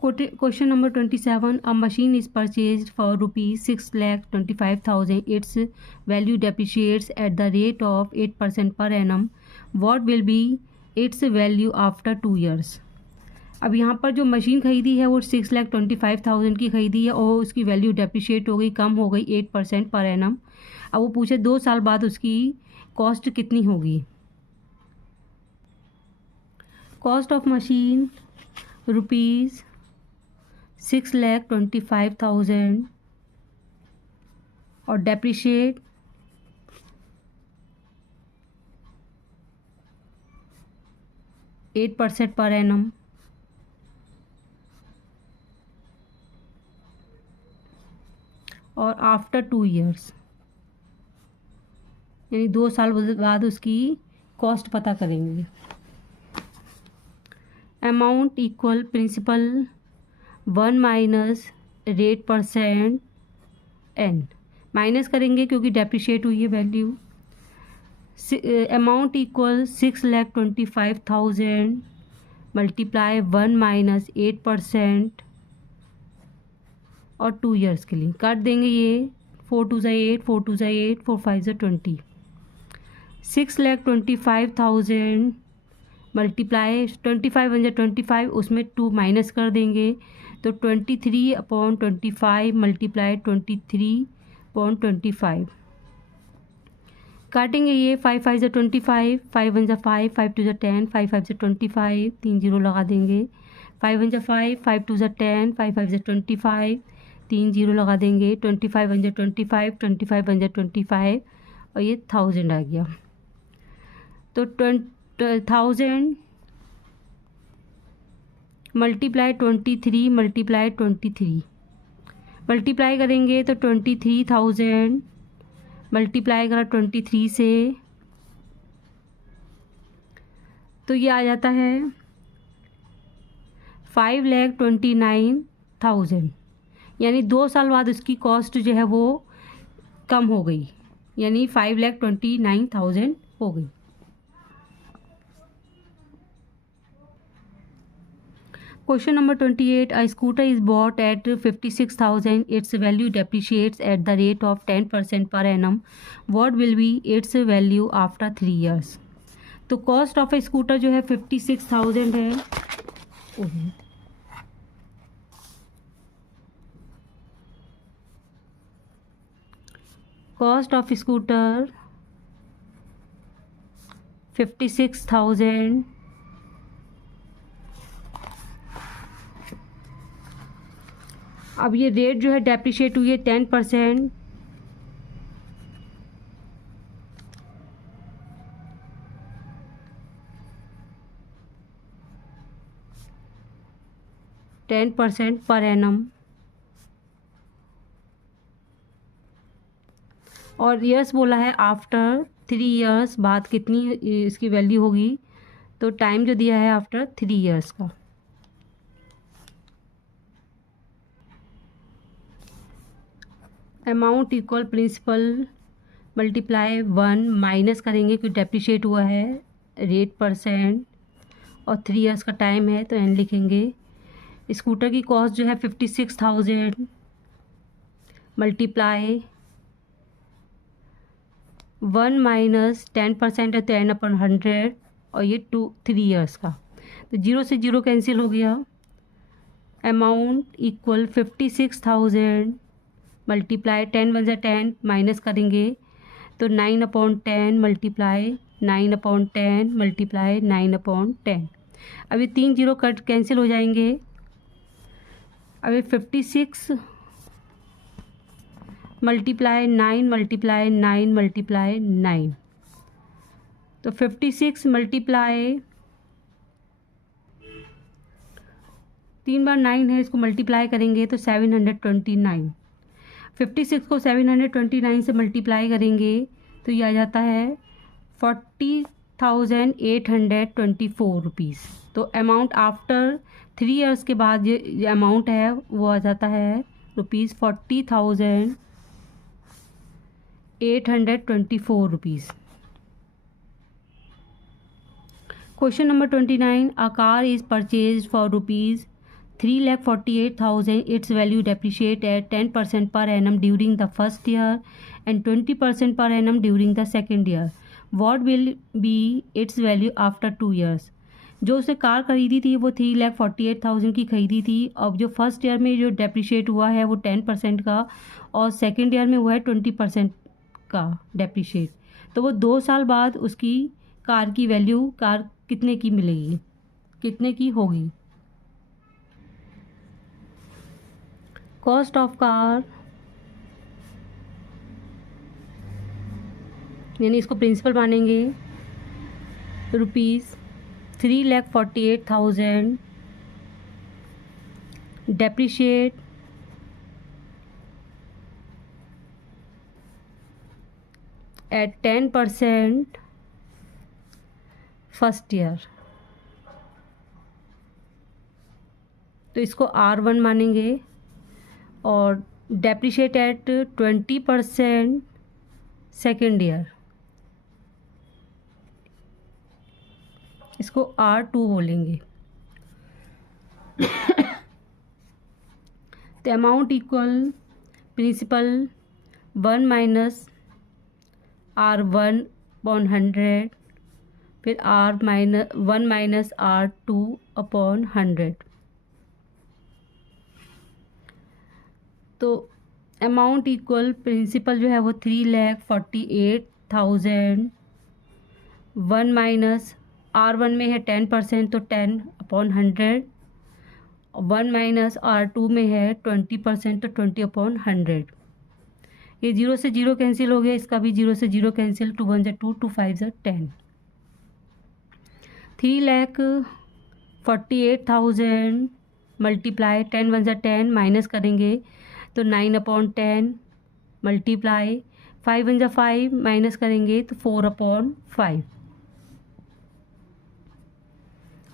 Question number 27. A machine is purchased for rupees 6,25,000. Its value depreciates at the rate of 8% per annum. What will be its value after 2 years? अब यहाँ पर जो machine ख़रीदी है वो 6,25,000 की ख़रीदी है और उसकी वैल्यू डेप्रिशिएट हो गई, कम हो गई 8% पर एनम। अब वो पूछे 2 साल बाद उसकी कॉस्ट कितनी होगी। कॉस्ट ऑफ मशीन रुपीज़ 6,25,000 और डेप्रिशिएट 8% पर एनम। और आफ्टर 2 ईयर्स यानी 2 साल बाद उसकी कॉस्ट पता करेंगे। Amount equal principal 1 minus rate percent N, minus करेंगे क्योंकि डेप्रिशिएट हुई है value. Amount equal 6,25,000 multiply 1 minus 8% और 2 ईयर्स के लिए काट देंगे। ये 4 2 ज़ा 8, 4 2 ज़ा 8, 4 5 ज़ा 20। 6,25,000 मल्टीप्लाई 25 1 ज़ा 25, उसमें 2 माइनस कर देंगे तो 23/25 मल्टीप्लाई 23/25 काटेंगे। ये 5 5 ज़ा 25, 5 1 ज़ा 5, 5 2 ज़ा 10, 5 5 ज़ा 25, 3 0 लगा देंगे। 5 1 ज़ा 5, 5 2 ज़ा 10, 5 5 ज़ा 25, 3 0 लगा देंगे। 25 1 ज़ा 25, 25 1 ज़ा 25 और ये 1000 आ गया। तो 1000 मल्टीप्लाई 23 मल्टीप्लाई 23 मल्टीप्लाई करेंगे तो 23,000 मल्टीप्लाई करा 23 से तो ये आ जाता है 5,29,000 यानी 2 साल बाद उसकी कॉस्ट जो है वो कम हो गई, यानी 5,29,000 हो गई। Question number 28. A scooter is bought at 56,000. Its value depreciates at the rate of 10% per annum. What will be its value after 3 years? तो कॉस्ट ऑफ ए स्कूटर जो है 56,000 है। कॉस्ट ऑफ स्कूटर 56,000 अब ये रेट जो है depreciate हुई है 10%। पर एनम और ईयर्स बोला है आफ्टर 3 ईयर्स बाद कितनी इसकी वैल्यू होगी, तो टाइम जो दिया है आफ्टर 3 ईयर्स का। Amount equal principal multiply 1 minus करेंगे क्योंकि डेप्रिशिएट हुआ है रेट परसेंट और 3 ईयर्स का टाइम है तो एन लिखेंगे। स्कूटर की कॉस्ट जो है 56,000 मल्टीप्लाई 1 माइनस 10% है तो n/100 और ये 3 ईयर्स का, तो 0 से 0 कैंसिल हो गया। अमाउंट इक्वल 56,000 मल्टीप्लाई 10 1 ज़ा 10 माइनस करेंगे तो 9/10 मल्टीप्लाई 9/10 मल्टीप्लाई 9/10। अब ये 3 0 कट कैंसिल हो जाएंगे। अब ये 56 मल्टीप्लाई 9 मल्टीप्लाई 9 मल्टीप्लाई 9 तो 56 मल्टीप्लाई 3 बार 9 है, इसको मल्टीप्लाई करेंगे तो 729। 56 को 729 से मल्टीप्लाई करेंगे तो ये आ जाता है 40,824 रुपीज़। तो अमाउंट आफ्टर 3 ईयर्स के बाद ये अमाउंट है वो आ जाता है rupees 40,824 rupees. Question number 29. A car is purchased for rupees 3,48,000 its value depreciate at 10% per annum during the first year and 20% per annum during the second year. What will be its value after 2 years? जो उसने car खरीदी थी वो 3,48,000 की खरीदी थी. अब जो फर्स्ट ईयर में जो डेप्रिशिएट हुआ है वो 10% का और सेकेंड ईयर में हुआ है 20% का डेप्रिशिएट. तो वो 2 साल बाद उसकी कार की वैल्यू कार कितने की मिलेगी, कितने की होगी. कॉस्ट ऑफ कार यानी इसको प्रिंसिपल मानेंगे ₹3,48,000 डेप्रिशिएट एट 10% फर्स्ट ईयर. तो इसको R1 मानेंगे और डेप्रिशिएट एट 20% सेकेंड ईयर, इसको R2 बोलेंगे. तो amount equal principal 1 minus R1 upon 100 फिर R-1 माइनस R2 अपॉन 100. तो अमाउंट इक्वल प्रिंसिपल जो है वो 3,48,000 1 माइनस R1 में है 10% तो 10 अपॉन 100. 1 माइनस R2 में है 20% तो 20 अपॉन 100. ये 0 से 0 कैंसिल हो गया, इसका भी 0 से 0 कैंसिल. 2 1 2, 2 5 10. 3,48,000 मल्टीप्लाई 10 1 10 माइनस करेंगे तो 9 अपॉन 10 मल्टीप्लाई 5 1 5 माइनस करेंगे तो 4 अपॉन 5.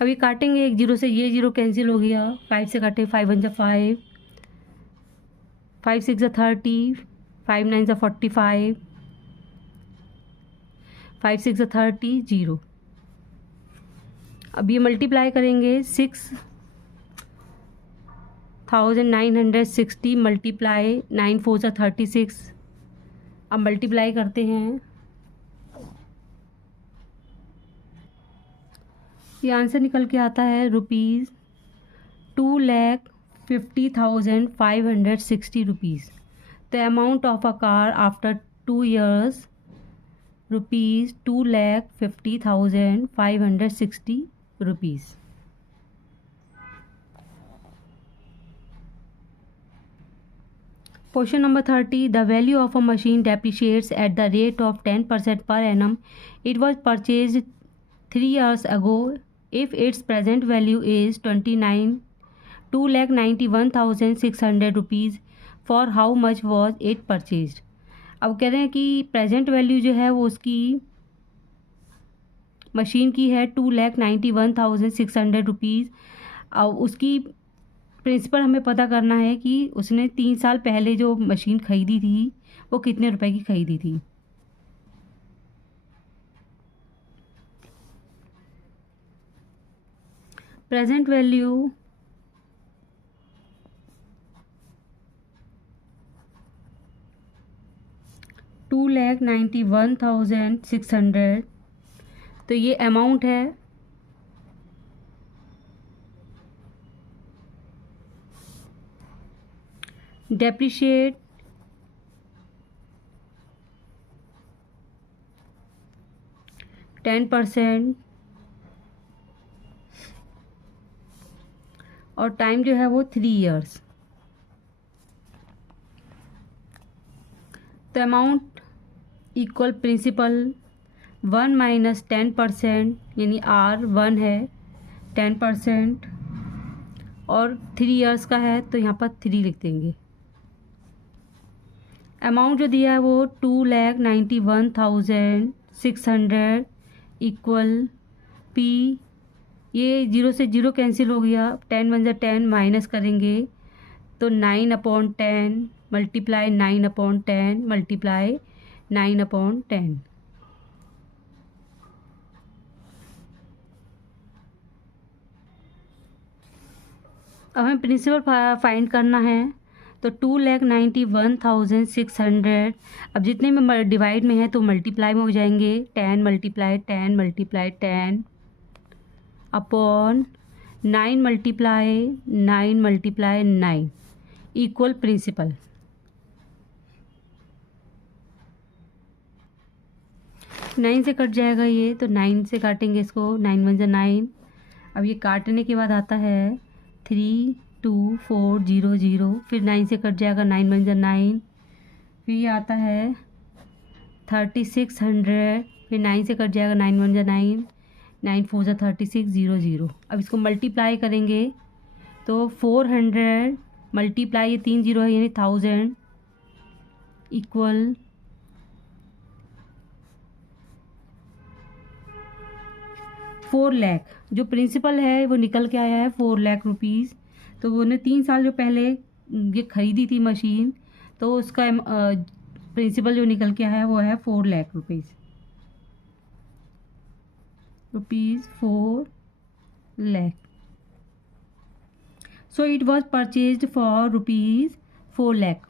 अभी काटेंगे एक 0 से ये 0 कैंसिल हो गया. 5 से काटे 5 1 5, 5 6 30, 5 9 45, 5 6 30 0. अब ये मल्टीप्लाई करेंगे 6,960 मल्टीप्लाई 9 4 36. अब मल्टीप्लाई करते हैं, ये आंसर निकल के आता है ₹2,50,560. The amount of a car after 2 years ₹2,50,560. Question number 30. The value of a machine depreciates at the rate of 10% per annum. It was purchased 3 years ago. If its present value is 2,91,600 rupees, for how much was it purchased? अब कह रहे हैं कि present value जो है वो उसकी machine की है 2,91,600 रुपीज़. अब उसकी प्रिंसिपल हमें पता करना है कि उसने 3 साल पहले जो मशीन ख़रीदी थी वो कितने रुपए की ख़रीदी थी. Present value $2,91,600. तो ये अमाउंट है डेप्रिशिएट %10 और टाइम जो है वो 3 years. तो अमाउंट इक्वल प्रिंसिपल 1 माइनस 10% यानी R1 है 10% और 3 years का है तो यहाँ पर 3 लिख देंगे. अमाउंट जो दिया है वो 2,91,600 इक्वल P. ये 0 से 0 कैंसिल हो गया. 10 1 10 माइनस करेंगे तो 9 upon 10 multiply 9 upon 10 multiply 9 upon 10. अब हमें प्रिंसिपल फाइंड करना है, तो 2,91,600। अब जितने में डिवाइड में है तो मल्टीप्लाई में हो जाएंगे, 10 multiply 10 multiply 10 upon 9 multiply 9 multiply 9 equal principal. Nine से कट जाएगा ये, तो 9 से काटेंगे इसको, 9 1 9। अब ये काटने के बाद आता है 32400, फिर 9 से कट जाएगा, 9 1 9। फिर ये आता है 3600, फिर 9 से कट जाएगा, 9 1 9, 9 4 36 00। अब इसको मल्टीप्लाई करेंगे तो 400 मल्टीप्लाई ये 3 0 है यानी 1000 इक्वल 4 लाख। जो प्रिंसिपल है वो निकल के आया है 4 लाख रुपीज़। तो उन्होंने 3 साल जो पहले ये खरीदी थी मशीन, तो उसका प्रिंसिपल जो निकल के आया है वो है 4 lakh rupees 4 lakh. So it was purchased for rupees 4 lakh.